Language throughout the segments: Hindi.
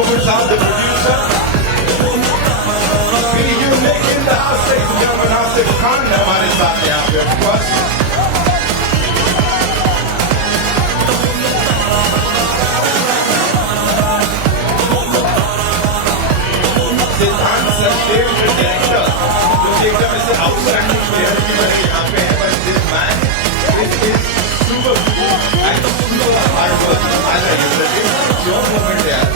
Mohammed Saab, the producer. Video making the house, ladies and gentlemen, Asif Khan हमारे साथ यहाँ पे of course. सिद्धांत सर फेवरेट डायरेक्टर जो कि एकदम ऐसे आउटस्टैंडिंग प्लेयर की तरह यहाँ पे है, but this man is super cool and super hard work. आ जाइए सर, जो मोमेंट है यार.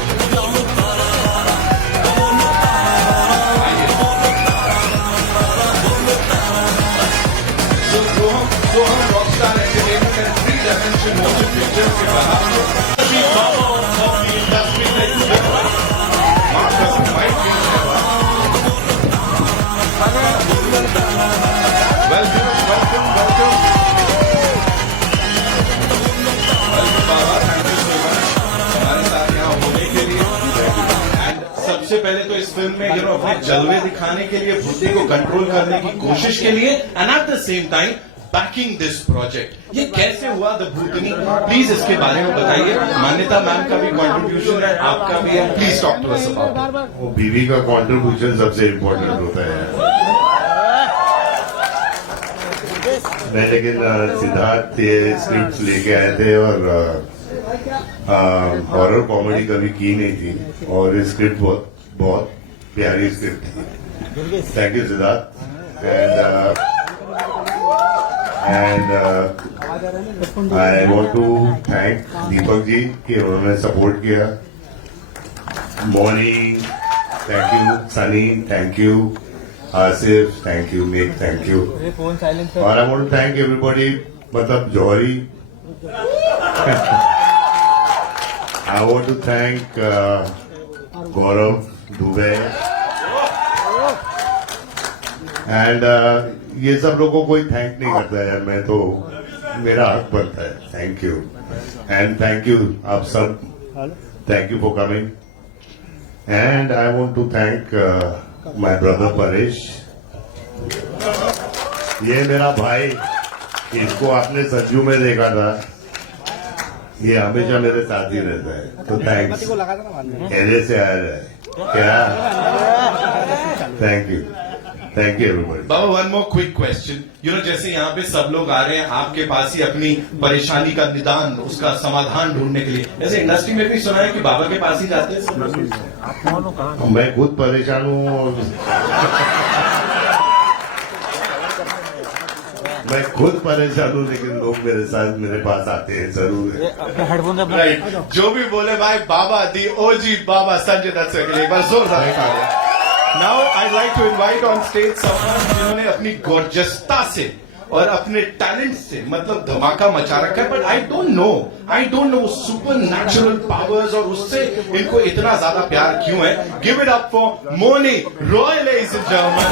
तो हम Rockstar entertainment and three dimension motion pictures के बाहर सभी मामा ऑफ द इंडस्ट्री में माँ कसम माइक वेलकम वेलकम वेलकम बाबा, थैंक यू सो मच हमारे साथ यहाँ होने के लिए. एंड सबसे पहले तो इस फिल्म में अपने जलवे दिखाने के लिए, भूते को कंट्रोल करने की कोशिश के लिए, and at the same time banking this project. ये कैसे हुआ द भूतनी? प्लीज इसके बारे में बताइए. मान्यता मैम का भी कंट्रीब्यूशन है, आपका भी है. Please talk to us about. वो बीवी का कंट्रीब्यूशन सबसे इम्पोर्टेंट होता है. मैं लेकिन सिद्धार्थ ये स्क्रिप्ट लेके आए थे और हॉरर कॉमेडी कभी की नहीं थी और ये स्क्रिप्ट बहुत प्यारी स्क्रिप्ट थी. Thank you Siddharth. And I want to thank Deepak ji कि उन्होंने सपोर्ट किया. Morning thank you, Sunny thank you, Asif thank you, Nick thank you. और I want to thank everybody, मतलब Johari. I want to thank Gaurav Dubey. And ये सब लोगों को कोई थैंक नहीं करता यार, मैं तो मेरा हक बनता है. Thank you and thank you आप सब. Thank you for coming. And I want to thank my brother Paresh. ये मेरा भाई, इसको आपने संजू में देखा था, ये हमेशा मेरे साथ ही रहता है. तो थैंक्स. पहले से आया है क्या? Thank you. Thank you everybody. Baba, one more quick question. जैसे यहाँ पे सब लोग आ रहे हैं आपके पास ही अपनी परेशानी का निदान, उसका समाधान ढूंढने के लिए. ऐसे इंडस्ट्री में भी सुना है कि बाबा के पास ही जाते हैं सब लोग. मैं खुद परेशान हूँ और मैं खुद परेशान हूँ, लेकिन लोग मेरे साथ मेरे पास आते हैं जरूर. राइट. जो भी बोले भाई, बाबा दी ओजी बाबा संजय दत्त से एक बार जोरदार तालियां. Now I like to invite on stage someone जिन्होंने अपनी गॉर्जियसता से और अपने टैलेंट से मतलब धमाका मचा रखा है. But I don't know super natural powers और उससे इनको इतना ज्यादा प्यार क्यों है. Give it up for Mouni Roy ladies and gentleman.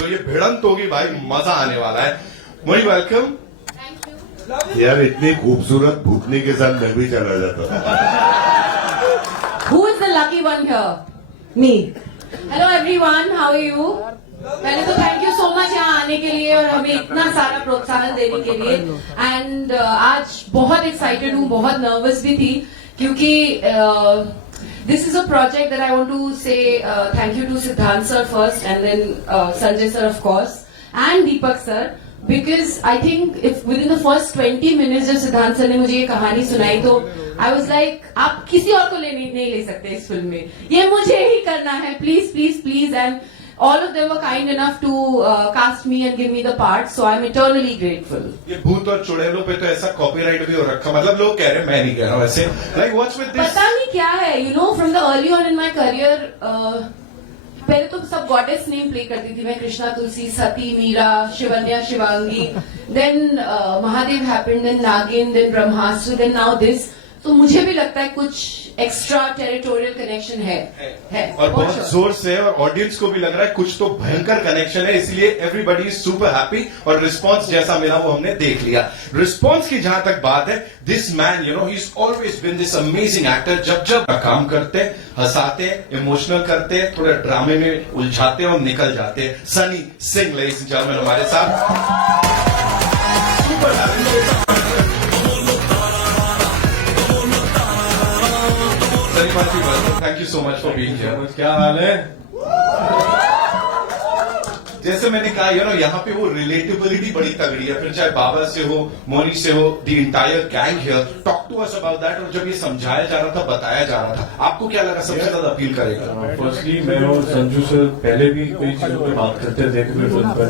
तो ये भिड़ंत होगी भाई, मजा आने वाला है. मोनी वेलकम. यार इतनी खूबसूरत भूतनी के साथ मैं भी चला जाता. Who is the lucky one here? Me. Hello everyone, how are you? पहले तो थैंक यू सो मच यहाँ आने के लिए और हमें इतना सारा प्रोत्साहन देने के लिए. एंड आज बहुत एक्साइटेड हूँ, बहुत नर्वस भी थी क्योंकि this is a project that I want to say thank you to Siddhant sir first and then Sanjay sir of course and Deepak sir. Because I think if within the first 20 minutes जब सिद्धांत सर ने मुझे ये कहानी सुनाई तो I was like, आप किसी और को नहीं ले सकते इस फिल्म में, ये मुझे ही करना है, please please please. And all of them were kind enough to cast me and give me the part, so I'm eternally grateful. ये भूत और चुड़ैलों पे तो ऐसा कॉपीराइट भी हो रखा, मतलब लोग कह रहे हैं, मैं नहीं कह रहा हूँ ऐसे. Like what's with this? पता नहीं क्या है, from the early on in my career, पहले तो सब गॉडेस नेम प्ले करती थी मैं. Krishna, Tulsi, Sati, Meera, Shivanya, Shivangi. Then Mahadev happened, then Naagin, then Brahmastra, then now this. तो मुझे भी लगता है कुछ एक्स्ट्रा टेरिटोरियल कनेक्शन है और for बहुत sure. जोर से, और ऑडियंस को भी लग रहा है कुछ तो भयंकर कनेक्शन है, इसलिए एवरीबडी इज सुपर हैप्पी। और रिस्पांस जैसा मिला वो हमने देख लिया। रिस्पांस की जहां तक बात है, this man he is always been this amazing actor. जब जब काम करते, हंसाते, इमोशनल करते, थोड़े ड्रामे में उलझाते और निकल जाते। Sunny Singh ladies and gentleman हमारे साथ। Super thank you so much for being here. क्या हाल है? जैसे मैंने कहा यहाँ पे वो रिलेटेबिलिटी बड़ी तगड़ी है, फिर चाहे बाबा से हो, मोनी से हो, the entire gang here. Talk to us about that. और जब ये समझाया जा रहा था, बताया जा रहा था, आपको क्या लगा सबसे ज्यादा अपील करेगा? फर्स्टली मैं और संजू सर पहले भी कई चीजों पे बात करते थे फिल्म पर,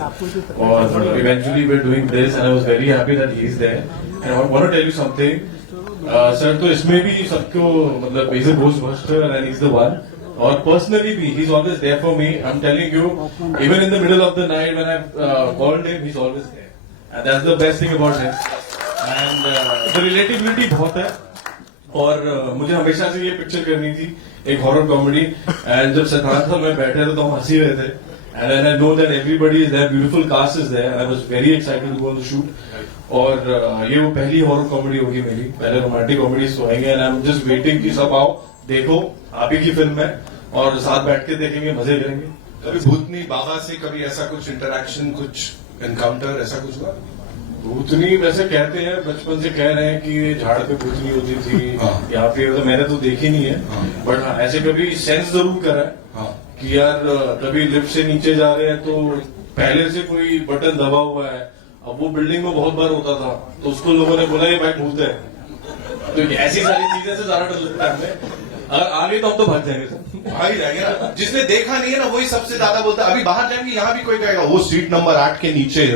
और eventually we are doing this and I was very happy that he is there. And I want to tell you something sir, तो इसमें भी सबको मतलब is a ghostbuster and is the one. और पर्सनली भी he is always there for me. I am telling you, even in the middle of the night when I called him, he is always there and that's the best thing about him. And the relativity बहुत है। और मुझे हमेशा से ये पिक्चर करनी थी, एक हॉरर कॉमेडी। एंड जब सिद्धार्थ और मैं बैठे थे तो हम हंसी रहे थे। And I know that everybody is there, beautiful cast is there. I was very excited to go on the shoot. और ये वो पहली हॉरर कॉमेडी होगी मेरी। पहले रोमांटिक कॉमेडीज तो आएंगे and I am just waiting कि सब आओ, देखो, आप ही की फिल्म है और साथ बैठ के देखेंगे, मजे करेंगे। कभी भूतनी बाबा से कभी ऐसा कुछ इंटरेक्शन, कुछ एनकाउंटर ऐसा कुछ हुआ? भूतनी वैसे कहते हैं, बचपन से कह रहे हैं कि झाड़ पे भूतनी होती थी यहाँ पे, तो मैंने तो देखी नहीं है। बट हाँ, ऐसे कभी सेंस जरूर करा है कि यार कभी लिफ्ट से नीचे जा रहे हैं तो पहले से कोई बटन दबा हुआ है। अब वो बिल्डिंग में बहुत बार होता था, तो उसको लोगों ने बोला ये भाई भूत है। तो ऐसी सारी चीजें से ज्यादा डर लगता है हमें। अगर आ गई तो हम तो भाग जाएंगे सर। भाई जाएंगे ना, जिसने देखा नहीं है ना वही सबसे ज्यादा बोलता है। अभी बाहर जाएंगे, यहाँ भी कोई कहेगा वो सीट नंबर 8 के नीचे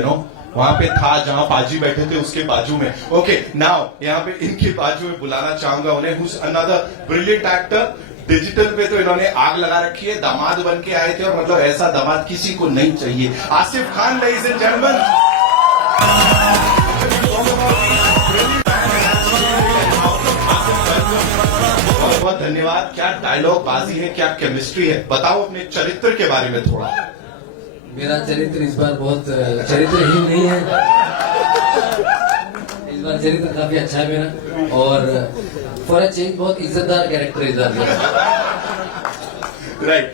वहां पे था जहां पाजी बैठे थे, उसके बाजू में। ओके, नाउ यहाँ पे इनके बाजू में बुलाना चाहूंगा उन्हें, whose another brilliant actor. Digital पे तो इन्होंने आग लगा रखी है, दामाद बन के आए थे, और मतलब ऐसा दामाद किसी को नहीं चाहिए। Asif Khan ladies and gentleman. बहुत बहुत धन्यवाद। क्या डायलॉग बाजी है, क्या केमिस्ट्री है। बताओ अपने चरित्र के बारे में थोड़ा। मेरा चरित्र इस बार बहुत चरित्रहीन नहीं है। इस बार चरित्र काफी अच्छा है मेरा, और फॉर अ चेंज बहुत इज्जतदार कैरेक्टर इस बार। राइट,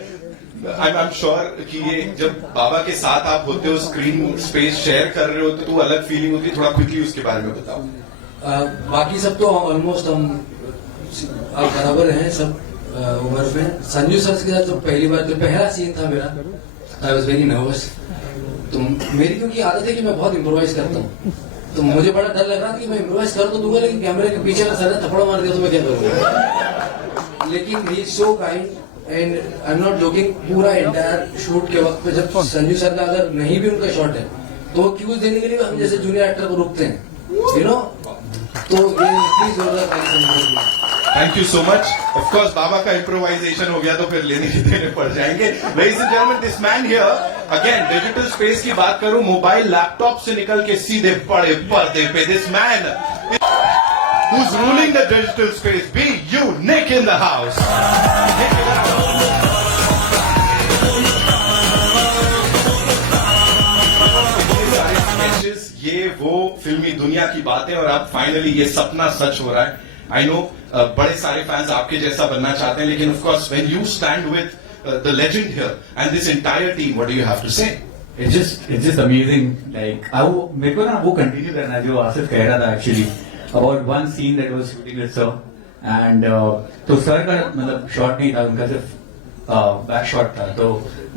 आई एम श्योर कि ये जब बाबा के साथ आप होते हो, स्क्रीन स्पेस शेयर कर रहे हो, तो अलग फीलिंग होती है। थोड़ा क्विकली उसके बारे में बताओ। बाकी सब तो ऑलमोस्ट हम बराबर हैं सब उम्र में। संजू सर के साथ जो पहली बार जो पहला सीन था मेरा, आई वॉज वेरी नर्वस। तो मेरी क्योंकि आदत है कि मैं बहुत इम्प्रोवाइज करता हूँ, तो मुझे बड़ा डर लग रहा था कि मैं इम्प्रोवाइज करूँ तो दूंगा, लेकिन कैमरे के पीछे का सर ने थप्पड़ मार दिया तो मैं क्या करूँगा। लेकिन he is so kind and I am not joking. पूरा एंटायर शूट के वक्त पे जब संजू सर का अगर नहीं भी उनका शॉट है तो वो क्यूज देने के लिए हम जैसे जूनियर एक्टर को रुकते हैं, तो ये प्लीज जोरदार thank you so much. Of course बाबा का इम्प्रोवाइजेशन हो गया तो फिर लेने के देने पड़ जाएंगे। Ladies and gentleman, this man here again, digital space की बात करूं, मोबाइल लैपटॉप से निकल के सीधे बड़े पर्दे पे, this man who's ruling the digital space, be you, Nick in the house. Nick in the house. ये वो फिल्मी दुनिया की बातें, और अब फाइनली ये सपना सच हो रहा है। आई नो बड़े सारे फैंस आपके जैसा बनना चाहते हैं, लेकिन of course when you stand with the legend here and this entire team, what do you have to say? It's just amazing. Like मेरे को ना वो कंटिन्यू करना है जो आसिफ कह रहा था actually about one seen that was shooting with sir. And तो सर का मतलब शॉट नहीं था, उनका सिर्फ बैक शॉट था। तो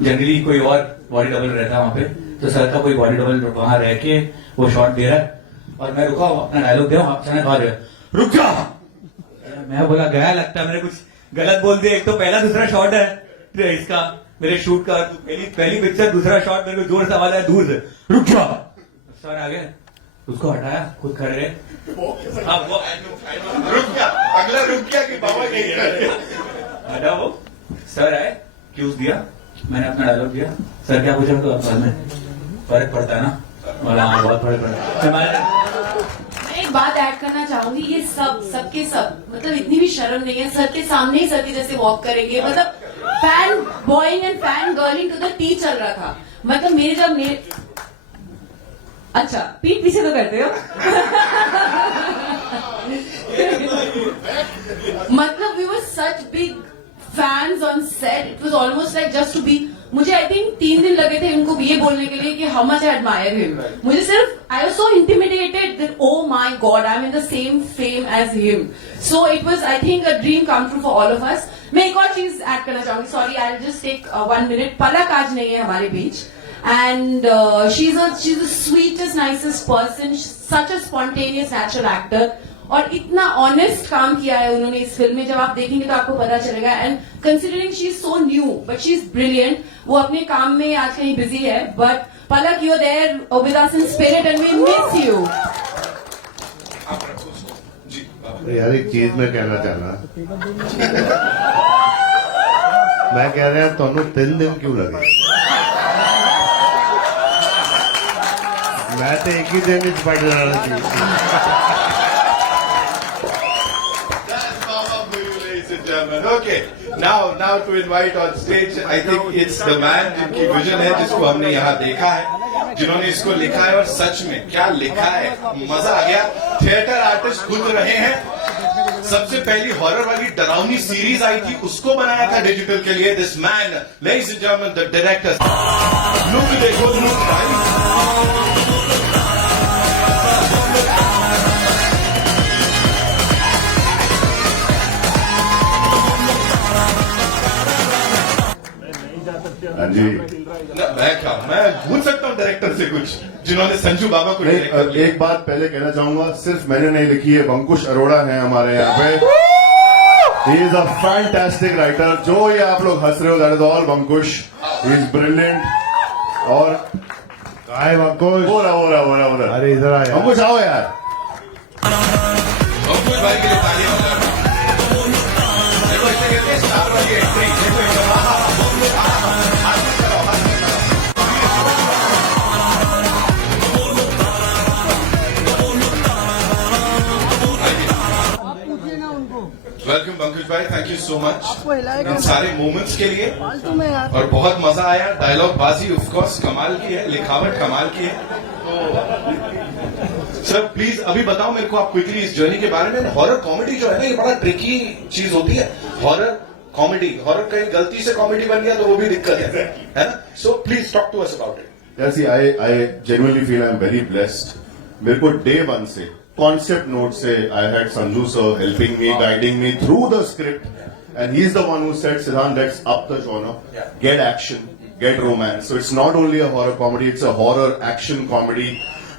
जनरली कोई और बॉडी डबल रहता है वहां पे, तो सर का कोई बॉडी डबल वहां रह के वो शॉट दे रहा है, और मैं रुका हूं अपना डायलॉग दे, अचानक आ गया रुक जा। मैं बोला गया लगता है मैंने कुछ गलत बोल दिया। एक तो पहला दूसरा शॉट है इसका मेरे शूट का, पहली पिक्चर दूसरा शॉट, मेरे को जोर से आवाज आया दूर से रुक जा। सर आ गए, उसको हटाया, खुद खड़े रहे। रुक गया, अगला रुक गया कि बाबा नहीं हटा वो। सर आए, क्यूज दिया, मैंने अपना डायलॉग दिया। सर क्या पूछा तो बाद में फर्क पड़ता है ना, बोला हाँ बहुत फर्क पड़ता है। मैं एक बात ऐड करना चाहूंगी, ये सबके सब मतलब इतनी भी शर्म नहीं है, सर के सामने ही सर के जैसे वॉक करेंगे, मतलब fan boying and fan girling to the T चल रहा था। मतलब मेरे अच्छा पीठ पीछे तो करते हो मतलब we were such big fans on set, it was almost like just to be. मुझे आई थिंक 3 दिन लगे थे उनको ये बोलने के लिए कि how much I admire him. मुझे सिर्फ I was so intimidated that oh my god I am in the same fame as him. So it was I think a dream come true for all of us. मैं एक और चीज ऐड करना चाहूंगी, sorry I will just take 1 minute. Palak आज नहीं है हमारे बीच and she's the sweetest, nicest person, such a spontaneous, natural actor. और इतना ऑनेस्ट काम किया है उन्होंने इस फिल्म में, जब आप देखेंगे तो आपको पता चलेगा। And considering she is so new but she is brilliant. वो अपने काम में आज कहीं बिजी है, but Palak you are there with us in spirit and we miss you. यार एक चीज मैं कहना चाहना, मैं कह रहा ਤੁਹਾਨੂੰ 3 दिन क्यों लगे? मैं तो एक ही दिन में पढ़ रहा थी। That's Baba for you, ladies and gentlemen. Okay, now to invite on stage, I think it's the man जिनकी विजन है, जिसको हमने यहाँ देखा है, जिन्होंने इसको लिखा है और सच में क्या लिखा है, मजा आ गया। थिएटर आर्टिस्ट खुद रहे हैं। सबसे पहली हॉरर वाली डरावनी सीरीज आई थी, उसको बनाया था डिजिटल के लिए। This man, ladies and gentleman, the director. Look देखो, लुक भाई। हाँ जी, मैं पूछ सकता हूँ डायरेक्टर से कुछ, जिन्होंने संजू बाबा को डायरेक्ट नहीं, किया। एक बात पहले कहना चाहूंगा, सिर्फ मैंने नहीं लिखी है, अंकुश अरोड़ा है हमारे यहाँ पे। He is a fantastic writer. जो ये आप लोग हंस रहे हो, that is all Ankush. He is brilliant. और काय अंकुश, हो रहा अरे इधर आ यार। अंकुश आओ यार। अंकुश भाई के लिए तालियां बजा। देखो इसे कहते हैं स्टार वाली एंट्री। देखो एकदम हाथ में कराओ, हाथ में कराओ। वेलकम पंकज भाई, thank you so much in सारे मोमेंट्स के लिए। और बहुत मजा आया। डायलॉग बाजी ऑफ कोर्स कमाल की है, लिखावट कमाल की है। सर प्लीज अभी बताओ मेरे को आप क्विकली इस जर्नी के बारे में। हॉरर कॉमेडी जो है ना, ये बड़ा ट्रिकी चीज होती है। हॉरर कॉमेडी, हॉरर कहीं गलती से कॉमेडी बन गया तो वो भी दिक्कत है ना? So please talk to us about it. यार see, I genuinely feel I am very blessed. मेरे को डे 1 से कॉन्सेप्ट नोट से I had Sanju sir helping me, guiding me through the script, and he is the one who said, Siddhant, let's up the genre, get action, get romance. So it's not only a horror comedy, it's a horror action comedy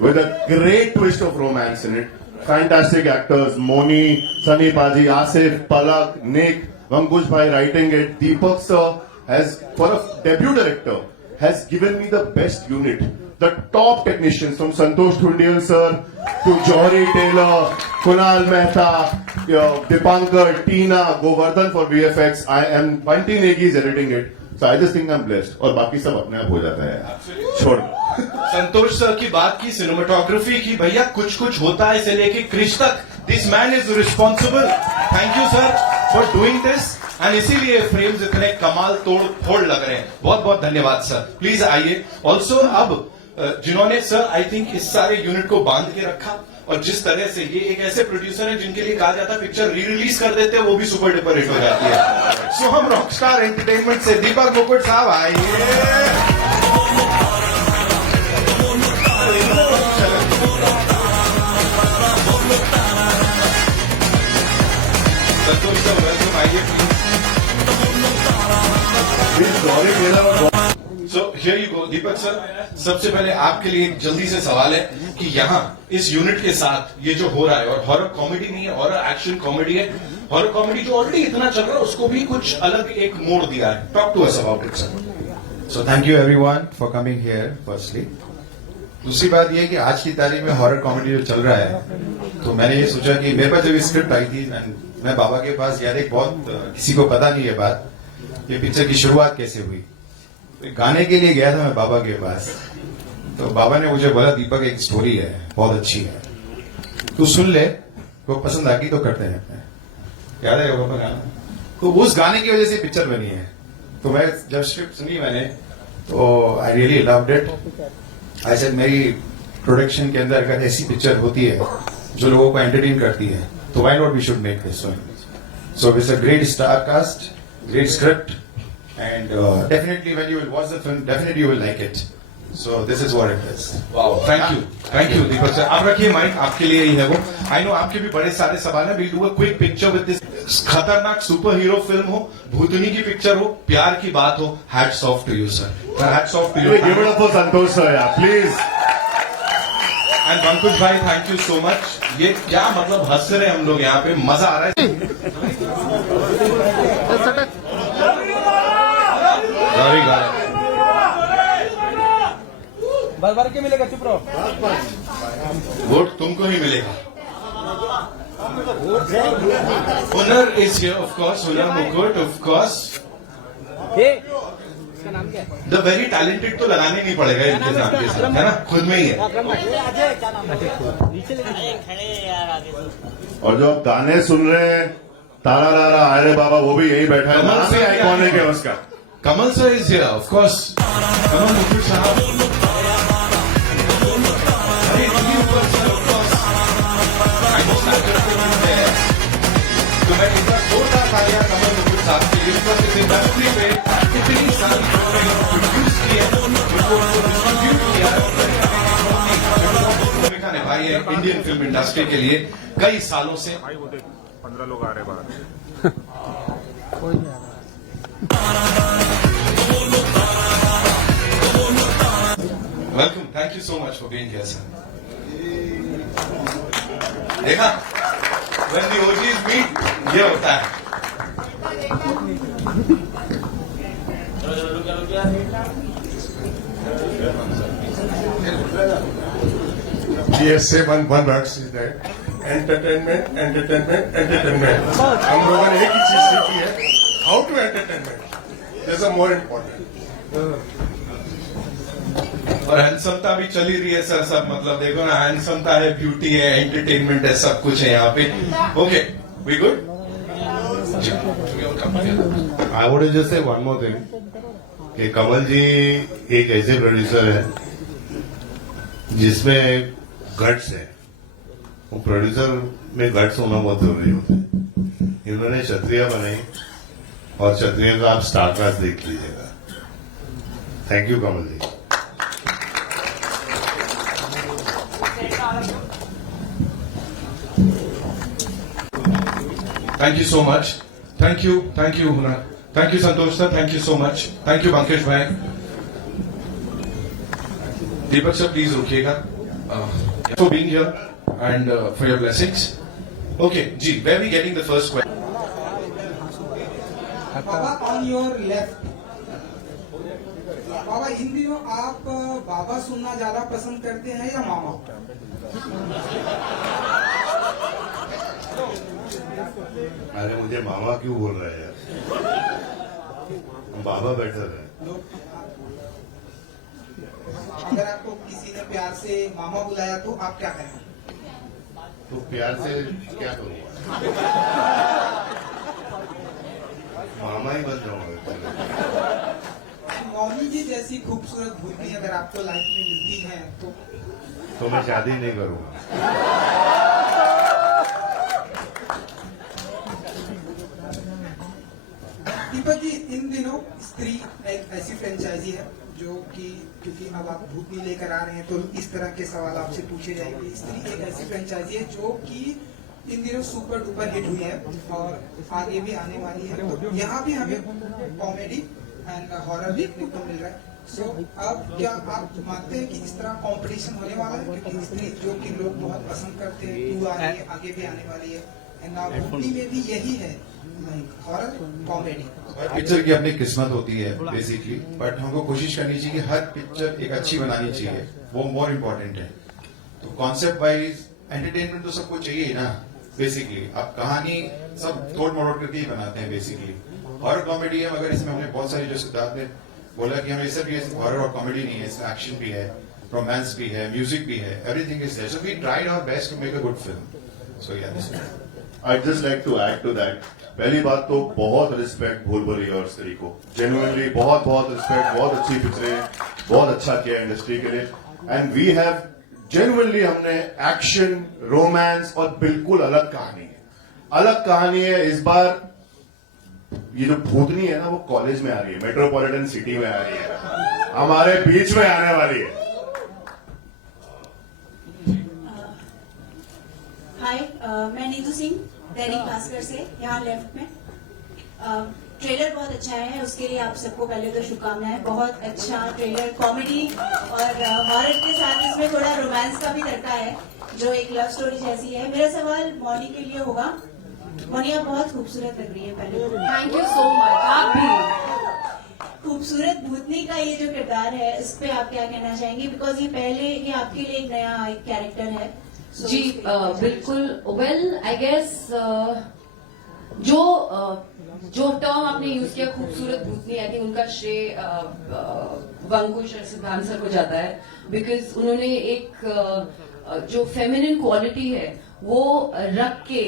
with a great twist of romance in it. Fantastic actors, Moni, Sunny Paji, Asif, Palak, Nick, Ankush Bhai writing it. Deepak sir has, for a debut director, has given me the best unit. The top technicians from Santosh Thundian sir to Johri Taylor, Kunal Mehta, Dipankar, Tina, Govardhan for VFX. Bunty Negi is editing it. So I just think I'm blessed. और बाकी सब अपने आप हो जाता है। छोड़। संतोष सर की बात की, सिनेमाटोग्राफी की, भैया कुछ कुछ होता है इसे लेके क्रिश तक। This man is responsible. Thank you sir for doing this, and इसीलिए फ्रेम्स इतने कमाल तोड़ फोड़ लग रहे हैं। बहुत बहुत धन्यवाद सर। प्लीज आइए। ऑल्सो अब जिन्होंने सर आई थिंक इस सारे यूनिट को बांध के रखा, और जिस तरह से ये एक ऐसे प्रोड्यूसर है जिनके लिए कहा जाता है पिक्चर री रिलीज कर देते हैं वो भी सुपर डुपर हिट हो जाती है। सो हम रॉकस्टार एंटरटेनमेंट से दीपक मुकुट साहब आइए। संतोष सर वेलकम, आइए please. So here you go Deepak sir. सबसे पहले आपके लिए एक जल्दी से सवाल है कि यहाँ इस यूनिट के साथ ये जो हो रहा है, और हॉरर कॉमेडी नहीं है, हॉरर एक्शन कॉमेडी है। हॉरर कॉमेडी जो ऑलरेडी इतना चल रहा है उसको भी कुछ अलग एक मोड़ दिया है। Talk to us about it sir. So thank you everyone for coming here firstly. दूसरी बात यह है कि आज की तारीख में हॉरर कॉमेडी जो चल रहा है, तो मैंने ये सोचा कि मेरे पास जब स्क्रिप्ट आई थी, मैं बाबा के पास यार, एक बहुत किसी को पता नहीं है बात, ये पिक्चर की शुरुआत कैसे हुई। गाने के लिए गया था मैं बाबा के पास, तो बाबा ने मुझे बोला दीपक एक स्टोरी है बहुत अच्छी है, तू सुन ले को पसंद आ गई तो करते हैं अपने। याद है वो गाना? तो उस गाने की वजह से पिक्चर बनी है। तो मैं जब स्क्रिप्ट सुनी मैंने तो I really loved it. I said मेरी प्रोडक्शन के अंदर अगर ऐसी पिक्चर होती है जो लोगों को एंटरटेन करती है तो why not we should make this one. So it's a great star cast, great script and definitely when you will watch the film definitely you will like it. So this is what it is. Thank you Deepak sir. आप रखिए माइक, आपके लिए ही है वो। आई नो आपके भी बड़े सारे सवाल है। We do a quick picture with this. खतरनाक सुपर हीरो फिल्म हो, भूतनी की पिक्चर हो, प्यार की बात हो, hats off to you sir, hats off to you. Give it up for Santosh sir, yeah, please. And Pankaj भाई थैंक यू सो मच। ये क्या मतलब हंस रहे हैं हम लोग यहाँ पे, मजा आ रहा है। Very good. बार के मिलेगा, चुप रहो। वोट तुमको ही मिलेगा। Honor is here, of course. Honor Mukut, of course. इसका नाम क्या है? The very talented तो लगाने नहीं पड़ेगा इनके नाम के साथ, है ना? खुद में ही है। और जो आप गाने सुन रहे हैं, तारा रारा आयरे बाबा, वो भी यही बैठा है। कमल नाम से ही आइकॉनिक है उसका। Kamal sir is here, of course. Kamal Mukut साहब। अरे Dilip sir, of course. I just had to put him there. तो मैं एक बार जोरदार तालियां कमल मुकुट साहब के लिए, बिकॉज़ इस इंडस्ट्री में इतनी सारी फिल्में प्रोड्यूस की है, उनको डिस्ट्रीब्यूट किया है, भूमिका निभाई है इंडियन फिल्म इंडस्ट्री के लिए कई सालों से। 15 लोग आ रहे बाहर। Welcome, thank you so much for being here sir. देखा, when the OGs meet, ये होता है। GSA one words is that entertainment, entertainment, entertainment. हम लोगों ने एक ही चीज सीखी है, how to entertainment. This is more important. और हैंडसमता भी चली रही है सर, सब मतलब देखो ना, हैंडसमता है, ब्यूटी है, एंटरटेनमेंट है, सब कुछ है यहाँ पे। Okay, we good? I would just say one more thing कि कमल जी एक ऐसे प्रोड्यूसर है जिसमें गट्स है। वो प्रोड्यूसर में गट्स होना बहुत जरूरी होता है। इन्होंने क्षत्रिय बनाई और क्षत्रिय का आप स्टार कास्ट देख लीजिएगा। Thank you Kamal ji. Thank you so much. Thank you, Hunar. Thank you, Santosh sir. Thank you so much. Thank you, Pankaj bhai. Deepak sir, please रुकिएगा for being here and for your blessings. Okay, जी, where are we getting the first question? Baba on your left. बाबा इन दिनों आप बाबा सुनना ज्यादा पसंद करते हैं या मामा? अरे मुझे मामा क्यों बोल रहे हैं यार? बाबा बेटर है। अगर आपको किसी ने प्यार से मामा बुलाया तो आप क्या करें? तो प्यार से क्या करूँगा? मामा ही बन जाऊंगा। मौनी जी जैसी खूबसूरत भूतनी अगर आपको लाइफ में मिलती है तो मैं शादी नहीं करूंगा। दीपक जी इन दिनों स्त्री एक ऐसी फ्रेंचाइजी है जो कि क्योंकि अब आप भूतनी लेकर आ रहे हैं तो इस तरह के सवाल आपसे पूछे जाएंगे। स्त्री एक ऐसी फ्रेंचाइजी है जो कि इन दिनों सुपर डुपर हिट हुई है और आगे भी आने वाली है। तो यहाँ भी हमें कॉमेडी एंड हॉरर देखने को मिल रहा है। सो अब क्या आप मानते हैं कि इस तरह कंपटीशन होने वाला है? क्योंकि स्त्री जो कि लोग बहुत पसंद करते हैं, टू आ रही है, आगे भी आने वाली है, एंड भूतनी में भी यही है, हॉरर कॉमेडी। पिक्चर की अपनी किस्मत होती है बेसिकली, बट हमको कोशिश करनी चाहिए कि हर पिक्चर एक अच्छी बनानी चाहिए, वो मोर इम्पोर्टेंट है। तो कॉन्सेप्ट वाइज एंटरटेनमेंट तो सबको चाहिए ना बेसिकली। आप कहानी सब तोड़ मरोड़ करके ही बनाते हैं बेसिकली। हॉरर कॉमेडी है, मगर इसमें हमने बहुत सारी, जो सिद्धार्थ ने बोला कि हमें सिर्फ ये हॉरर और कॉमेडी नहीं है, इसमें एक्शन भी है, रोमांस भी है, म्यूजिक भी है, everything is there. So we tried our best to make a good film. So yeah, I'd just like to add to that. पहली बात तो बहुत रिस्पेक्ट भूल भुलैया और स्त्री को, जेन्युइनली बहुत बहुत रिस्पेक्ट, बहुत अच्छी पिक्चरें, बहुत अच्छा किया इंडस्ट्री के लिए. एंड वी हैव जेन्युइनली, हमने एक्शन, रोमांस और बिल्कुल अलग कहानी है. इस बार ये जो भूतनी है ना, वो कॉलेज में आ रही है, मेट्रोपॉलिटन सिटी में आ रही है, हमारे बीच में आने वाली है. हाय, मैं नीतू सिंह, दैनिक भास्कर से, यहाँ लेफ्ट में. ट्रेलर बहुत अच्छा है, उसके लिए आप सबको पहले तो शुभकामनाएं. बहुत अच्छा ट्रेलर, कॉमेडी और हॉरर के साथ इसमें थोड़ा रोमांस का भी तड़का है, जो एक लव स्टोरी जैसी है. मेरा सवाल मौनी के लिए होगा. मौनी, आप बहुत खूबसूरत लग रही है. पहले थैंक यू सो मच. आप भी. खूबसूरत भूतनी का ये जो किरदार है, इस पे आप क्या कहना चाहेंगे? बिकॉज ये आपके लिए एक नया एक कैरेक्टर है. So, जी बिल्कुल. वेल आई गेस जो टर्म आपने यूज किया, खूबसूरत भूतनी, आई थिंक उनका श्रेय वंकुश और सिद्धांत सर को जाता है. बिकॉज उन्होंने एक जो फेमिनिन क्वालिटी है वो रख के,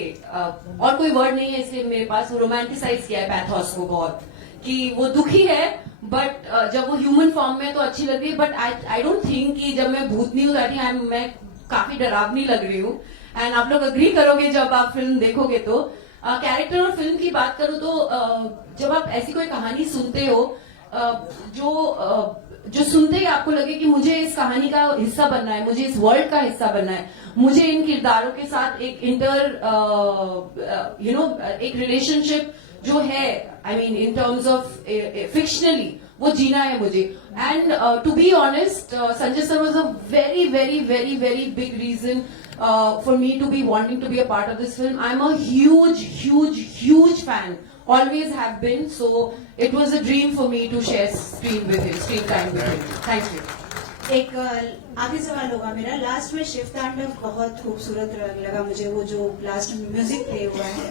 और कोई वर्ड नहीं है इसलिए मेरे पास, वो रोमांटिसाइज किया है पैथोस को बहुत, कि वो दुखी है बट जब वो ह्यूमन फॉर्म में तो अच्छी लगती है. बट आई डोंट थिंक कि जब मैं भूतनी हूँ मैं काफी डरावनी लग रही हूँ. एंड आप लोग अग्री करोगे जब आप फिल्म देखोगे तो. कैरेक्टर और फिल्म की बात करूँ तो जब आप ऐसी कोई कहानी सुनते हो जो सुनते ही आपको लगे कि मुझे इस कहानी का हिस्सा बनना है, मुझे इस वर्ल्ड का हिस्सा बनना है, मुझे इन किरदारों के साथ एक एक रिलेशनशिप जो है, I mean in terms of fictionally, वो जीना है मुझे. And to be honest, Sanjay sir was a very very very very big reason for me to be wanting to be a part of this film. I'm a huge fan. Always have been. So it was a dream for me to share screen time with him. Thank you. एक आगे सवाल होगा मेरा. लास्ट में शिव तांडव बहुत खूबसूरत लगा मुझे, वो जो लास्ट में म्यूजिक प्ले हुआ है,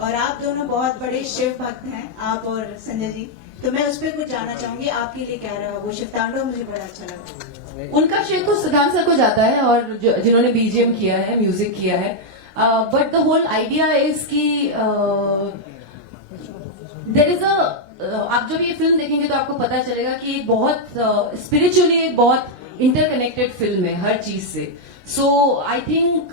और आप दोनों बहुत बड़े शिव भक्त हैं, आप और संजय जी. तो मैं उस पर कुछ जानना चाहूंगी, आपके लिए क्या रहा वो शिव तांडव? मुझे बड़ा अच्छा लगा. उनका श्रेय तो सिद्धांत सर को जाता है, और जिन्होंने बीजीएम किया है, म्यूजिक किया है. But the whole idea is कि देयर इज आप जब ये फिल्म देखेंगे तो आपको पता चलेगा कि एक बहुत स्पिरिचुअली एक बहुत इंटरकनेक्टेड फिल्म है हर चीज से. सो आई थिंक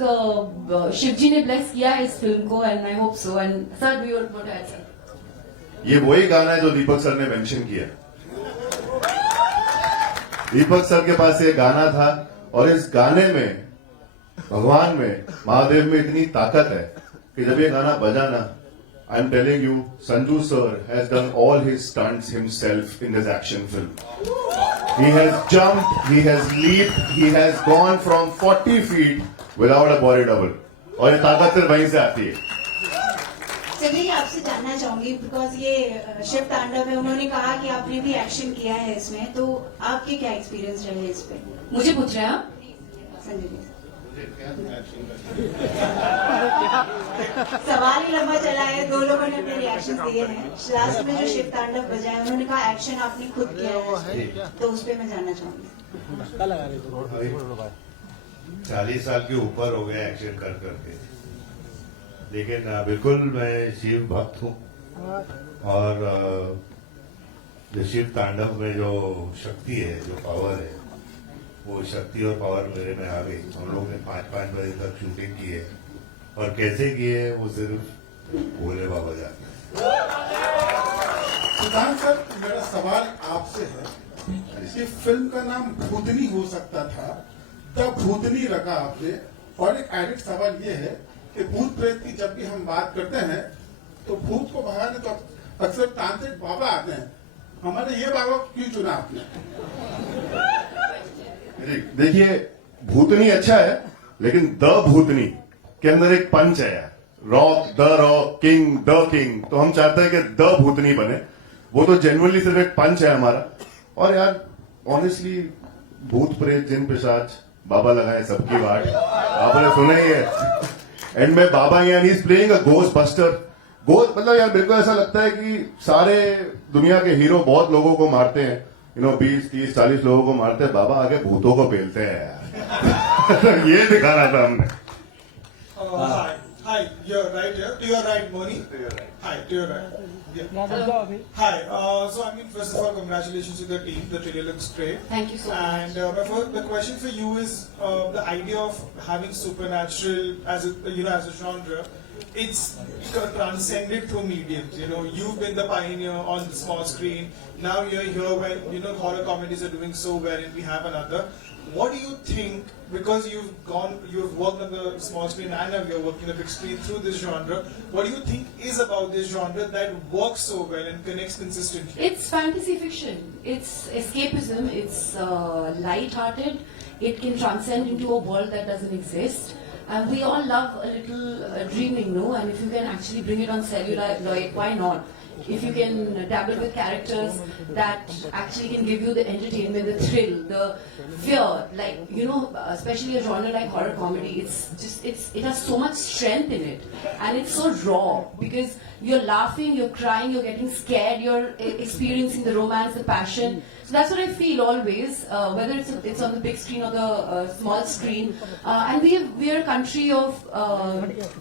शिव जी ने ब्लेस किया है इस फिल्म को, and I hope so. And sir, we would want to add sir. ये वही गाना है जो दीपक सर ने मेंशन किया. दीपक सर के पास ये गाना था, और इस गाने में, भगवान में, महादेव में इतनी ताकत है कि जब ये गाना बजा ना, आई am telling you, Sanju sir has done all his stunts himself in this action film. He has jumped, he has leaped, he has gone from 40 feet without a body double. और ये ताकत सिर्फ वहीं से आती है. संजय, आपसे जानना चाहूंगी, बिकॉज ये शिव तांडव है, उन्होंने कहा कि आपने भी एक्शन किया है इसमें, तो आपके क्या एक्सपीरियंस रहे इस पे? मुझे पूछ रहे हैं आप? संजय जी, सवाल ही लंबा चला है, दो लोगों ने अपने रिएक्शन दिए हैं. लास्ट में जो शिव तांडव बजा है, उन्होंने कहा एक्शन आपने खुद किया है, तो उस पर मैं जानना चाहूंगी. 40 साल के ऊपर हो गए एक्शन कर करके, लेकिन बिल्कुल मैं शिव भक्त हूँ. और जो शिव तांडव में जो शक्ति है, जो पावर है, वो शक्ति और पावर मेरे में आ गई. हम लोग ने 5-5 बजे तक शूटिंग की है, और कैसे की है वो सिर्फ भोले बाबा जानते हैं. सिद्धांत सर, मेरा सवाल आपसे है, इस फिल्म का नाम भूतनी हो सकता था, तब भूतनी रखा आपने. और एक एडिट सवाल ये है कि भूत प्रेत की जब भी हम बात करते हैं तो भूत को भगाने तो अक्सर तांत्रिक बाबा आते हैं. हमारे ये बाबा क्यों चुना आपने? देखिए, भूतनी अच्छा है, लेकिन द भूतनी के अंदर एक पंच है यार. Rock, the rock, king, the king. तो हम चाहते हैं कि द भूतनी बने. वो तो जेन्युइनली सिर्फ एक पंच है हमारा. और यार ऑनेस्टली, भूत प्रेत जिन पिशाच बाबा लगाए सबकी वाट, आपने सुना ही है. एंड में बाबा यानी is playing a ghost buster. Ghost मतलब यार मेरे को ऐसा लगता है कि सारे दुनिया के हीरो बहुत लोगों को मारते हैं, 20, 30, 40 लोगों को मारते हैं. बाबा आगे भूतों को पेलते हैं यार. ये दिखाना था हमने. Hi, you're right here. To your right, Moni. To your right. Hi, to your right. Yeah. Hello. Hi. So, I mean, first of all, congratulations to the team. The trailer looks great. Thank you so much. And the question for you is the idea of having supernatural as a genre. It's transcended through mediums. You know, you've been the pioneer on the small screen. Now you're here when horror comedies are doing so well, and we have another. What do you think? Because you've worked on the small screen and now you're working on the big screen through this genre. What do you think is about this genre that works so well and connects consistently? It's fantasy fiction. It's escapism. It's light-hearted. It can transcend into a world that doesn't exist. We all love a little dreaming, no? And if you can actually bring it on celluloid, why not? If you can dabble with characters that actually can give you the entertainment, the thrill, the fear, like, especially a genre like horror comedy, it has so much strength in it. And it's so raw because you're laughing, you're crying, you're getting scared, you're experiencing the romance, the passion. So that's what I feel always, whether it's on the big screen or the small screen. And we are a country of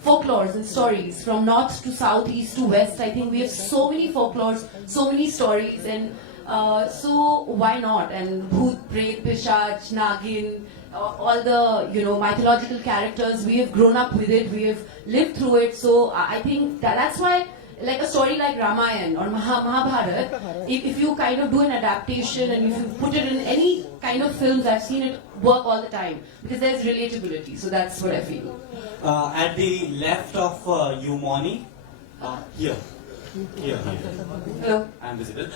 folklores and stories from north to south, east to west. I think we have so many folklores, so many stories, and so why not? And Bhoot, Pret, Pishach, Nagin, all the mythological characters, we have grown up with it, we have lived through it. So I think that's why, like a story like Ramayana or Mahabharata, if you kind of do an adaptation and if you put it in any kind of films, I've seen it work all the time because there's relatability. So that's what I feel. At the left of you, Moni, here. Hello. I'm visible.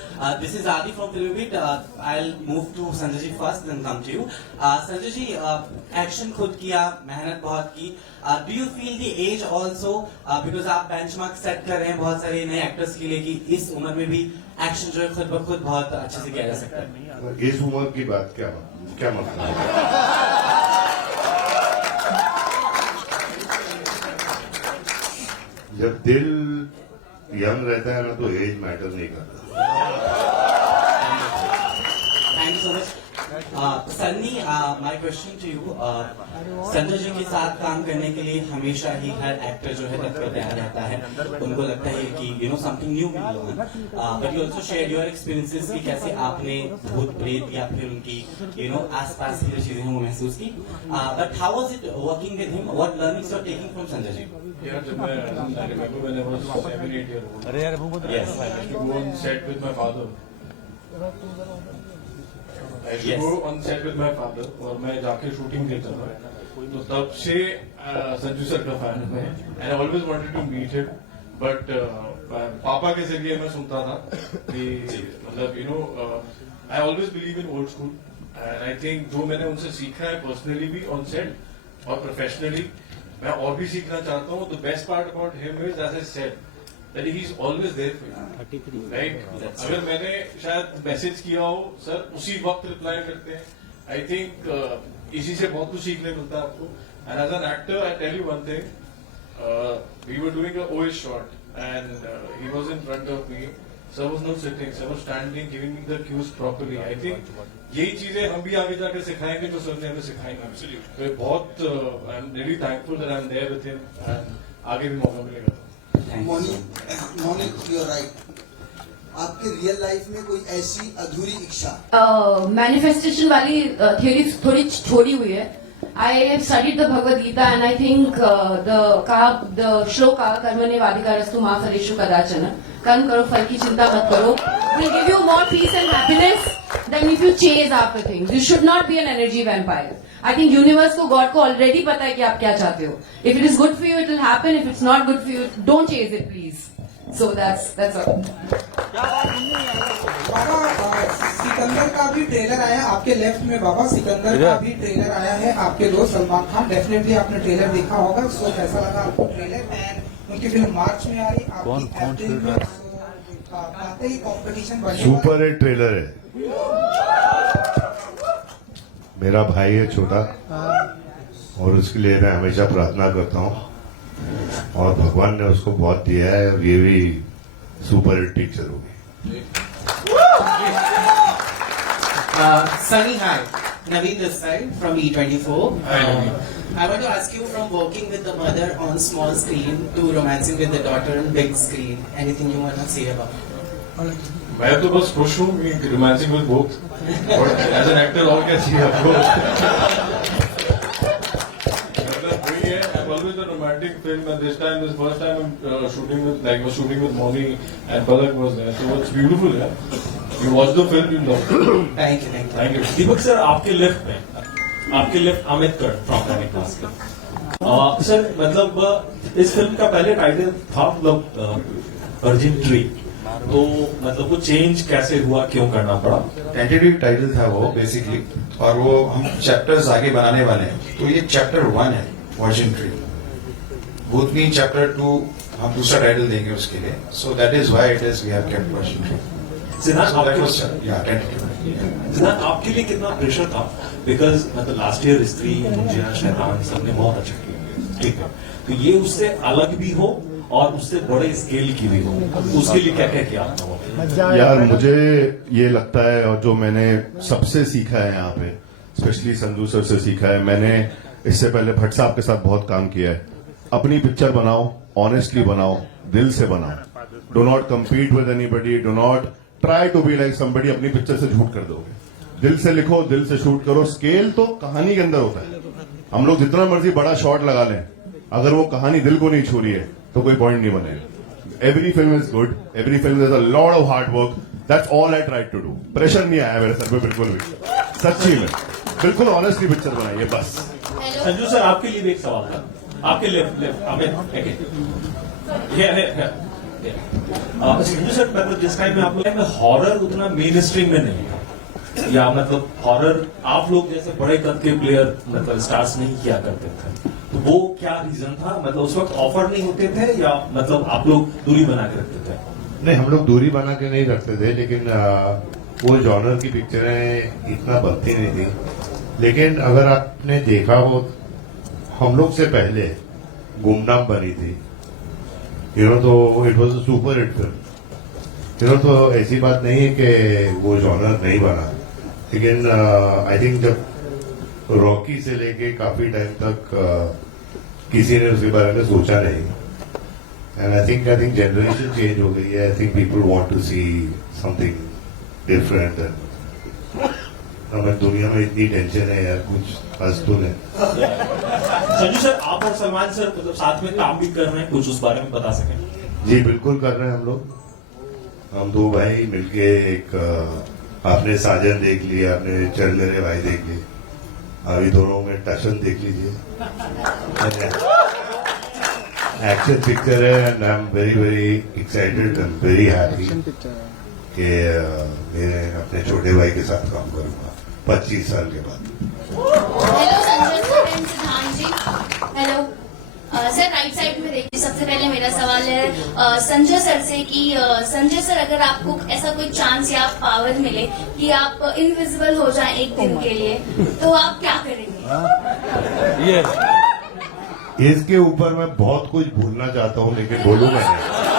This is Adi from Filmbeat. I'll move to Sanjay ji first, then come to you. Sanjay ji, action खुद किया, मेहनत बहुत की. Do you feel the age also? Because आप benchmark set कर रहे हैं बहुत सारे नए actors के लिए कि इस उम्र में भी action जो है खुद ब खुद बहुत अच्छे से किया जा सकता है. इस उम्र की बात क्या मतलब है? जब दिल यंग रहता है ना तो एज मैटर नहीं करता. Thank you so much. Sunny, my question to you. Sanjay ji के साथ काम करने के लिए हमेशा ही हर एक्टर जो है तत्पर तैयार रहता है. उनको लगता है कि something new will learn. But you also shared your experiences कि कैसे आपने भूत प्रेत या फिर उनकी आसपास की जो चीजें हैं वो महसूस की. But how was it working with him? What learnings you're taking from Sanjay ji? Yeah, I remember when I was 7-8 years old. Yes, I used to go on set with my father. I used to go on set with my father और मैं जाके शूटिंग देखता था. तो तब से संजू सर का फैन मैं, and I always wanted to meet him, but पापा के जरिए मैं सुनता था कि मतलब I always believe in old school, and I think जो मैंने उनसे सीखा है personally भी on set और professionally मैं और भी सीखना चाहता हूँ. The best part about him is, as I said, that he's always there for you. Right? अगर मैंने शायद मैसेज किया हो सर उसी वक्त रिप्लाई करते हैं. I think इसी से बहुत कुछ सीखने मिलता है आपको. And as an actor, I tell you one thing. We were doing a OS shot and he was in front of me. Sir was not sitting. Sir was standing, giving me the cues properly. I think यही चीजें हम भी आगे जाकर सिखाएंगे जो सर ने हमें सिखाएंगे. तो बहुत I'm really thankful that I'm there with him and आगे भी मौका मिलेगा. Mouni, you're right. आपके रियल लाइफ में कोई ऐसी अधूरी इच्छा? मैनिफेस्टेशन वाली थियोरी थोड़ी छोड़ी हुई है. I have studied the Bhagavad Gita and I think the shloka karmane vadikarastu ma phaleshu kadachana, कर्म करो फल की चिंता मत करो, will give you more peace and happiness than if you chase after things. You should not be an energy vampire. I think universe को God को already पता है कि आप क्या चाहते हो. If it is good for you, it will happen. If it's not good for you, don't chase it, please. So that's all. बाबा सिकंदर का भी ट्रेलर आया आपके लेफ्ट में. बाबा सिकंदर का भी ट्रेलर आया है. आपके दोस्त सलमान खान, डेफिनेटली आपने ट्रेलर देखा होगा. सो कैसा लगा आपको ट्रेलर? एंड उनकी फिल्म मार्च में आ रही, आपकी एक्टिंग में बातें ही कंपटीशन बढ़ेगा. सुपर हिट ट्रेलर है. मेरा भाई है छोटा और उसके लिए मैं हमेशा प्रार्थना करता हूँ और भगवान ने उसको बहुत दिया है. ये भी सुपर हिट पिक्चर होगी. Sunny, hi. Naveen this side from E24. I want to ask you, from working with the mother on small screen to romancing with the daughter on big screen, anything you want to say about it? मैं तो बस खुश हूँ रोमांसिंग विद बोथ और एज एन एक्टर और क्या चाहिए आपको मतलब वही है I always a romantic film and this time is first time shooting with Mouni and Palak was there so it's beautiful यार you watch the film you love thank you Deepak sir, आपके लेफ्ट अमित कर फ्रॉम दैनिक भास्कर। सर मतलब इस फिल्म का पहले टाइटल था मतलब वर्जिन ट्री, तो मतलब वो चेंज कैसे हुआ, क्यों करना पड़ा? टेंटेटिव टाइटल था वो बेसिकली, और वो हम चैप्टर्स आगे बनाने वाले हैं। तो ये चैप्टर 1 है वर्जिन ट्री, भूतनी चैप्टर 2 हम दूसरा टाइटल देंगे उसके लिए। So that is why it is we have kept virgin tree. Siddharth, आपके लिए कितना प्रेशर था? बिकॉज मतलब लास्ट ईयर स्त्री, मुंजिया, शैतान सबने बहुत अच्छा किया, ठीक है, तो ये उससे अलग भी हो और उससे बड़े स्केल की भी हो, तो उसके लिए क्या क्या किया? यार मुझे ये लगता है, और जो मैंने सबसे सीखा है यहाँ पे, स्पेशली संजू सर से सीखा है, मैंने इससे पहले भट्ट साहब के साथ बहुत काम किया है। अपनी पिक्चर बनाओ, ऑनेस्टली बनाओ, दिल से बनाओ, do not compete with anybody, do not try to be like somebody. अपनी पिक्चर से झूठ कर दोगे, दिल से लिखो, दिल से शूट करो। स्केल तो कहानी के अंदर होता है। हम लोग जितना मर्जी बड़ा शॉट लगा लें, अगर वो कहानी दिल को नहीं छू रही है तो कोई पॉइंट नहीं बनेगा। Every film is good, every film is a lot of hard work, that's all I try to do. Pressure नहीं आया मेरे सर पे बिल्कुल भी, सच्ची में बिल्कुल ऑनेस्टली पिक्चर बनाई है बस। संजू सर, आपके लिए भी एक सवाल था, आपके लेफ्ट संजू सर, मतलब जिस टाइम में आप लोग में हॉरर उतना मेन स्ट्रीम में नहीं था, या मतलब हॉरर आप लोग जैसे बड़े कद के प्लेयर मतलब स्टार्स नहीं किया करते थे, तो वो क्या रीजन था? मतलब उस वक्त ऑफर नहीं होते थे या मतलब आप लोग दूरी बना के रखते थे? नहीं, हम लोग दूरी बना के नहीं रखते थे, लेकिन वो जॉनर की पिक्चरें इतना बनती नहीं थी। लेकिन अगर आपने देखा हो, हम लोग से पहले गुमनाम बनी थी, तो it was a super hit film, तो ऐसी बात नहीं है कि वो जॉनर नहीं बना। लेकिन आई थिंक जब रॉकी से लेके काफी टाइम तक किसी ने उसके बारे में सोचा नहीं, and I think generation change हो गई है। I think people want to see something different. हमें दुनिया में इतनी टेंशन है यार, कुछ हंस तो नहीं। संजू सर, आप और सलमान सर मतलब साथ में काम भी कर रहे हैं, कुछ उस बारे में बता सकें? जी बिल्कुल कर रहे हैं हम लोग। हम दो भाई मिलके एक आपने साजन देख लिया, आपने चल मेरे भाई देख ली, अभी दोनों में टशन देख लीजिए। एक्शन पिक्चर है and I am very very excited and very happy कि मेरे अपने छोटे भाई के साथ काम करूंगा 25 साल के बाद। हेलो संजय सर एंड सिद्धांत जी। हेलो सर, राइट साइड में देखिए। सबसे पहले मेरा सवाल है संजय सर से कि संजय सर, अगर आपको ऐसा कोई चांस या पावर मिले कि आप इनविजिबल हो जाएं एक दिन के लिए, तो आप क्या करेंगे? इसके ऊपर मैं बहुत कुछ भूलना चाहता हूं, लेकिन बोलूंगा नहीं।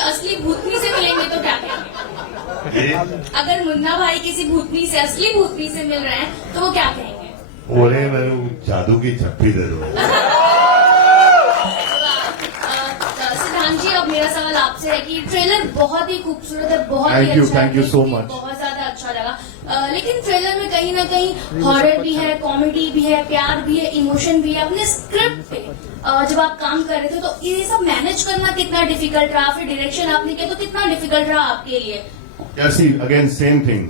असली भूतनी से मिलेंगे तो क्या कहेंगे? अगर मुन्ना भाई किसी भूतनी से, असली भूतनी से मिल रहे हैं तो वो क्या कहेंगे? बोले मैं जादू की झप्पी दे दूं। सिद्धांत जी, अब मेरा सवाल आपसे है कि ट्रेलर बहुत ही खूबसूरत है, बहुत ही अच्छा, थैंक यू सो मच, बहुत ज्यादा अच्छा लगा। लेकिन ट्रेलर में कहीं ना कहीं हॉरर भी है, कॉमेडी भी है, प्यार भी है, इमोशन भी है। अपने स्क्रिप्ट पे जब आप काम कर रहे थे तो ये सब मैनेज करना कितना डिफिकल्ट रहा? फिर डायरेक्शन आपने किया तो कितना डिफिकल्ट रहा आपके लिए? सी अगेन सेम थिंग,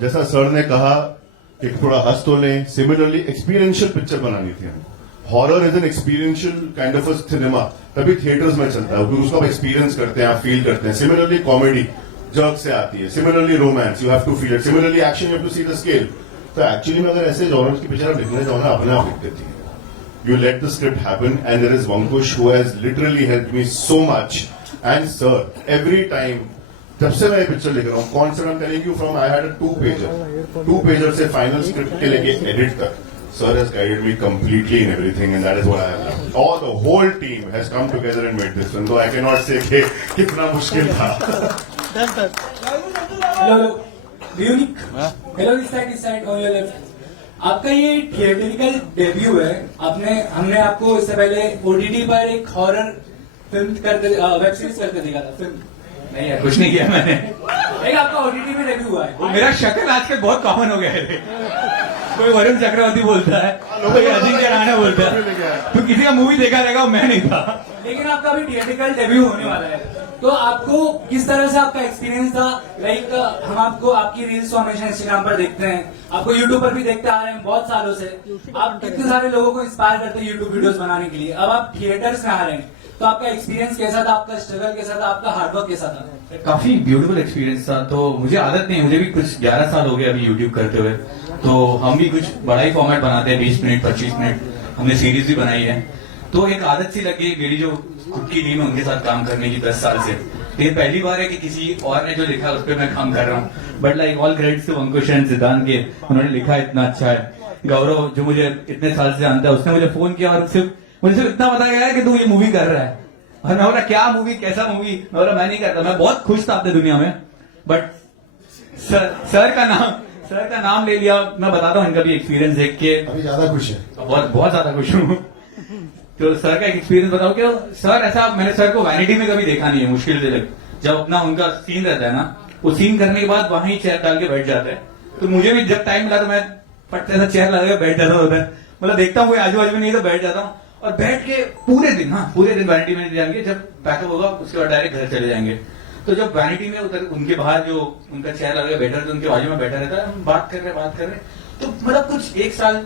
जैसा सर ने कहा कि थोड़ा हंस तो लें, सिमिलरली एक्सपीरियंशियल पिक्चर बनानी थी हमें। Horror is an experiential kind of a cinema, तभी थिएटर्स में चलता है, क्योंकि उसको आप एक्सपीरियंस करते हैं, आप फील करते हैं। सिमिलरली कॉमेडी जर्क से आती है, similarly romance you have to feel it, similarly action you have to see the scale. तो एक्चुअली में अगर ऐसे जॉनर्स की पिक्चर आप लिखने जाओ ना, अपने आप लिख देती है। You let the script happen, and there is Vankush who has literally helped me so much. And sir, every time, जब से मैं ये पिक्चर लिख रहा हूँ, concept I'm telling you from, I had a 2-pager से फाइनल स्क्रिप्ट के लेके एडिट तक Sir has guided me completely in everything, and that is what I have done. All the whole team has come together and made this film. So I cannot say कि कितना मुश्किल था. हेलो यूनिक हेलो इस साइड ऑन योर लेफ्ट। आपका ये थिएटरिकल डेब्यू है। हमने आपको इससे पहले ओटीटी पर एक हॉरर फिल्म करते वेब सीरीज करते देखा था। फिल्म नहीं यार, कुछ नहीं किया मैंने। एक आपका ओटीटी में डेब्यू हुआ है। मेरा शक्ल आजकल बहुत कॉमन हो गया है। कोई वरुण चक्रवर्ती बोलता है, कोई अजिंक्य राणा बोलता है, तो किसी का मूवी देखा रहेगा, मैं नहीं था। लेकिन आपका अभी थिएटरिकल डेब्यू होने वाला है, तो आपको किस तरह से आपका एक्सपीरियंस था? लाइक हम आपको आपकी रील्स तो हमेशा इंस्टाग्राम पर देखते हैं, आपको यूट्यूब पर भी देखते आ रहे हैं बहुत सालों से। आप कितने सारे लोगों को इंस्पायर करते हैं यूट्यूब वीडियोस बनाने के लिए। अब आप थिएटर्स में आ रहे हैं, तो आपका एक्सपीरियंस कैसा था? आपका स्ट्रगल कैसा था? आपका हार्डवर्क कैसा था? काफी ब्यूटीफुल एक्सपीरियंस था। तो मुझे आदत नहीं, मुझे भी कुछ 11 साल हो गए अभी यूट्यूब करते हुए। तो हम भी कुछ बड़ा ही फॉर्मेट बनाते हैं, 20 मिनट 25 मिनट। हमने सीरीज भी बनाई है, तो एक आदत सी लगी मेरी जो खुद की टीम है उनके साथ काम करने की 10 साल से। ये पहली बार है कि किसी और ने जो लिखा उस पर मैं काम कर रहा हूँ। But like all credits to Ankush and Siddhant के, उन्होंने लिखा इतना अच्छा है। गौरव जो मुझे इतने साल से जानता है, उसने मुझे फोन किया और मुझे सिर्फ इतना बताया गया कि तू ये मूवी कर रहा है। और मैं बोला क्या मूवी, कैसा मूवी? मैं बोला मैं नहीं करता। मैं बहुत खुश था अपने दुनिया में, बट सर का नाम ले लिया। मैं बताता हूँ इनका भी एक्सपीरियंस देख के अभी ज्यादा खुश है, बहुत ज्यादा खुश हूँ। तो सर का एक्सपीरियंस बताओ कि सर ऐसा मैंने सर को वैनिटी में कभी देखा नहीं है। मुश्किल से जब अपना उनका सीन रहता है ना, वो सीन करने के बाद वहीं चेयर डाल के बैठ जाते हैं। तो मुझे भी जब टाइम मिला तो मैं फट से चेयर लगा के बैठ जाता होता है। मतलब देखता हूँ कोई आजू बाजू में नहीं तो बैठ जाता हूँ, और बैठ के पूरे दिन वैनिटी में जाएंगे। जब पैकअप होगा उसके बाद डायरेक्ट घर चले जाएंगे। तो जब वैनिटी में उधर उनके बाहर जो उनका चेयर लगा बैठा रहता है, उनके बाजू में बैठा रहता है, हम बात कर रहे तो मतलब कुछ 1 साल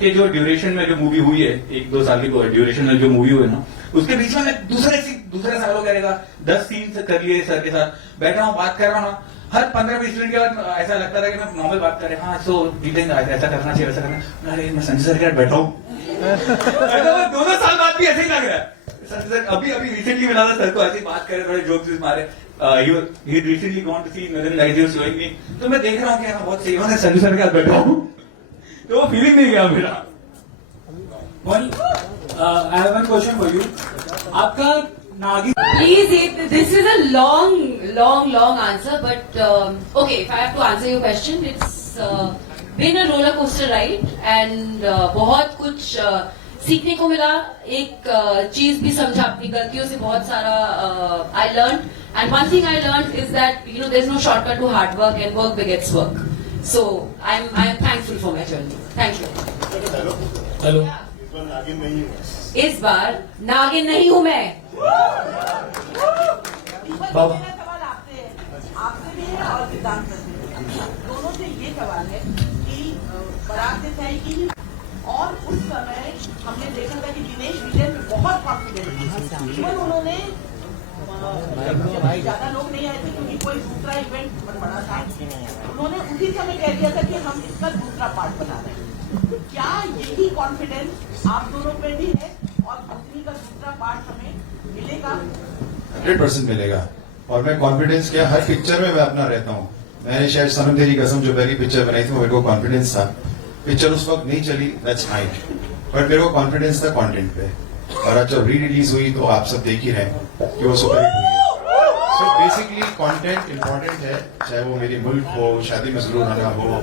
के जो ड्यूरेशन में जो मूवी हुई है, 1-2 साल की ड्यूरेशन में जो मूवी हुई है ना, उसके बीच में मैं दूसरे सालों करेगा 10 सीन कर लिए सर के साथ। बैठा हूँ, बात कर रहा हूँ, हर 15-20 मिनट के बाद ऐसा लगता था कि मैं नॉर्मल बात कर रहा हूँ। हाँ सो डिटेल ऐसा करना चाहिए, वैसा करना। अरे मैं संजय सर के साथ बैठा हूँ। 2 साल बाद भी ऐसे ही लग रहा है। संजय सर अभी रिसेंटली मिला था सर को, ऐसी बात करे, थोड़े जोक्स मारे। ही रिसेंटली गॉन टू सी नदर लाइक यू शोइंग मी। तो मैं देख रहा हूँ कि हाँ बहुत सही, मैं संजय सर के साथ बैठा हूँ। तो वो फीलिंग नहीं गया मेरा। I have one question for you. आपका नागिन, Please, this is a long answer, but okay, if I have to answer your question, it's been a roller coaster ride and बहुत कुछ सीखने को मिला। एक चीज भी समझा, अपनी गलतियों से बहुत सारा I learned, and one thing I learned is that there's no shortcut to hard work and work begets work. So I'm thankful for my journey. Thank you. Hello, इस बार नागिन नहीं हूँ मैं। बाबा सवाल आपसे भी है और सिद्धांत से भी। दोनों से ये सवाल है कि बारात से तय की, और उस समय हमने देखा था कि दिनेश विजय में बहुत कॉन्फिडेंस, इवन उन्होंने ज्यादा लोग नहीं आए थे क्योंकि कोई दूसरा इवेंट बहुत बड़ा था, उन्होंने उसी समय कह दिया था कि हम इसका दूसरा पार्ट बना रहे हैं। क्या यही कॉन्फिडेंस आप दोनों पे भी है और भूतनी का दूसरा पार्ट हमें मिलेगा? 100% मिलेगा। और मैं कॉन्फिडेंस क्या, हर पिक्चर में मैं अपना रहता हूँ। मैंने शायद सनम तेरी कसम जो पहली पिक्चर बनाई थी, मेरे को कॉन्फिडेंस था। पिक्चर उस वक्त नहीं चली, दैट्स फाइन, बट मेरे को कॉन्फिडेंस था कंटेंट पे। और आज जब री रिलीज हुई तो आप सब देख ही रहे हैं कि वो सुपरहिट हुई है। सो बेसिकली कंटेंट इंपॉर्टेंट है, चाहे वो मेरी मुल्क हो, शादी में जरूर आना हो,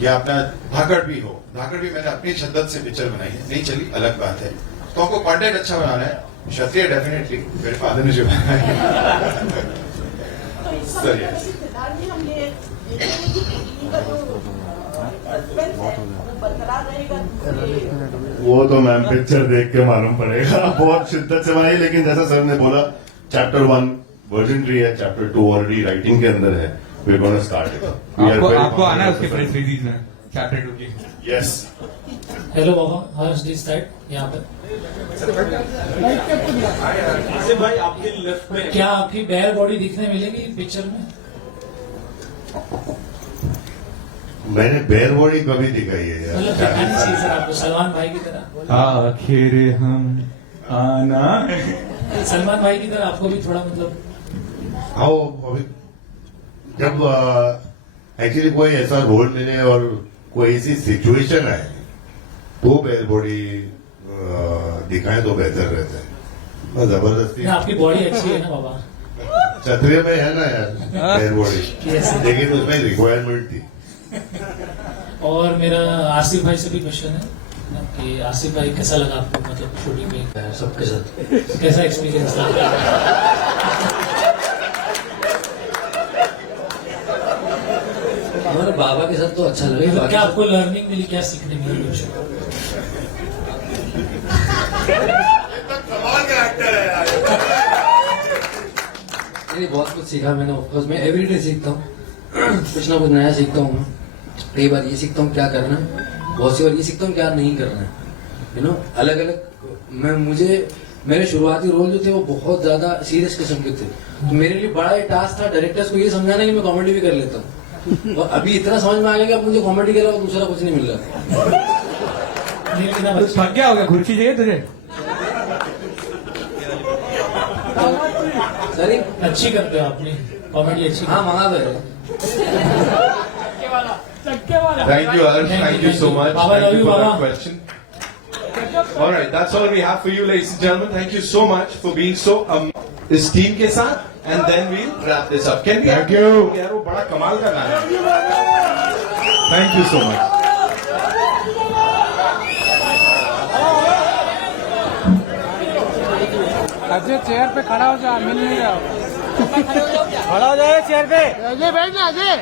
या अपना धाकड़ भी हो। धाकड़ भी मैंने अपनी शिद्दत से पिक्चर बनाई है, नहीं चली अलग बात है। तो आपको कंटेंट अच्छा बनाना है। क्षत्रिय डेफिनेटली मेरे फादर ने जो बनाया है। तो सिद्धार्थ जी, हम ये देखेंगे कि भूतनी का जो सस्पेंस है वो बरकरार रहेगा। वो तो मैम पिक्चर देख के मालूम पड़ेगा। बहुत शिद्दत से बनाई, लेकिन जैसा सर ने बोला, चैप्टर 1 वर्जनरी है, चैप्टर 2 ऑलरेडी राइटिंग के अंदर है। We're going to start it. आपको आना है उसके प्रेस रिलीज में चैप्टर 2 की। Yes. Hello Baba, Harsh this side यहाँ पे। भाई आपके लेफ्ट में क्या आपकी बेयर बॉडी दिखने मिलेगी पिक्चर में? मैंने बेयर बॉडी कभी दिखाई है यार। मतलब दिखानी चाहिए सर आपको, सलमान भाई की तरह। आखिर हम आना, सलमान भाई की तरह आपको भी थोड़ा मतलब। हाँ, अभी जब एक्चुअली कोई ऐसा रोल मिले और कोई ऐसी सिचुएशन आए खूब एयर बॉडी दिखाएं तो बेहतर रहता है। बस जबरदस्ती आपकी बॉडी अच्छी है ना बाबा, क्षत्रिय में है ना यार एयर बॉडी, लेकिन उसमें रिक्वायरमेंट थी। और मेरा आसिफ भाई से भी क्वेश्चन है कि आसिफ भाई कैसा लगा आपको, मतलब शूटिंग में सबके साथ कैसा एक्सपीरियंस था? हमारे बाबा के साथ तो अच्छा लगा। तो क्या आपको लर्निंग मिली, क्या सीखने मिली कुछ? नहीं, बहुत कुछ सीखा मैंने। ऑफकोर्स मैं एवरीडे सीखता हूँ, कुछ ना कुछ नया सीखता हूँ मैं। कई बार ये सीखता हूँ क्या करना है, बहुत सी बार ये सीखता हूँ क्या नहीं करना है। यू नो, अलग अलग मेरे शुरुआती रोल जो थे वो बहुत ज्यादा सीरियस किस्म के थे, तो मेरे लिए बड़ा ही टास्क था डायरेक्टर्स को ये समझाना कि मैं कॉमेडी भी कर लेता हूँ। और अभी इतना समझ में आ गया कि अब मुझे कॉमेडी के अलावा दूसरा कुछ नहीं मिल रहा। थक गया होगा, कुर्सी चाहिए तुझे? सर अच्छी करते हो आपने कॉमेडी, अच्छी। हाँ, मंगा दो। Thank you, Arsh. Thank you so much. Baba, Thank love you you, for that Baba. question. All right, that's all we have for you, ladies and gentlemen. Thank you so much for being so इस टीम के साथ, and then we'll wrap this up. Can we? Thank you. यार वो बड़ा कमाल का गाना है. Thank you so much. Ajay chair पे खड़ा हो जा, मिल नहीं रहा। खड़ा हो जाए चेयर पे। अजय बैठ ना, अजय।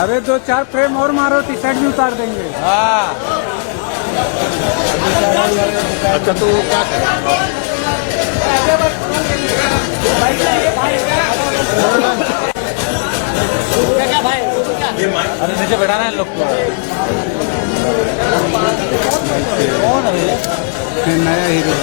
अरे 2-4 फ्रेम और मारो, टी शर्ट भी उतार देंगे। अच्छा तो क्या क्या भाई, अरे नीचे बैठाना है लोग को। कौन है नया हीरो?